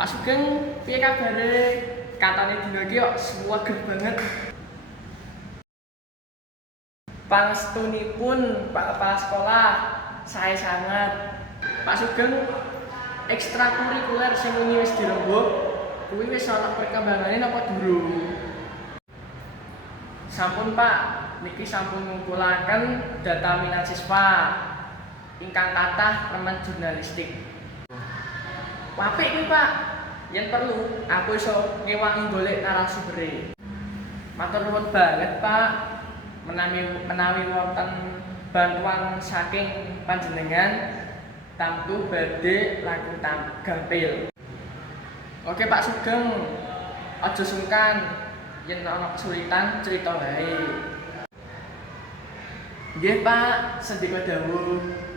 Pak Sugeng, piye kabare? Katane dina iki kok suwegep banget. Pangestunipun Pak Kepala Sekolah, sae sanget. Pak Sugeng, ekstrakurikuler sing wingi wis dirembug, kuwi wis ana perkembangane napa durung? Sampun Pak, niki sampun ngumpulaken data minat siswa ingkang kathah remen jurnalistik. Apik kuwi Pak, yen perlu aku iso ngewangi golek narasumere. Matur nuwun banget Pak, menawi wonten bantuan saking panjenengan tamtu badhe langkung gampil. Oke Pak Sugeng, aja sungkan yen ana kesulitan crita wae. Nggih Pak, sendika dawuh.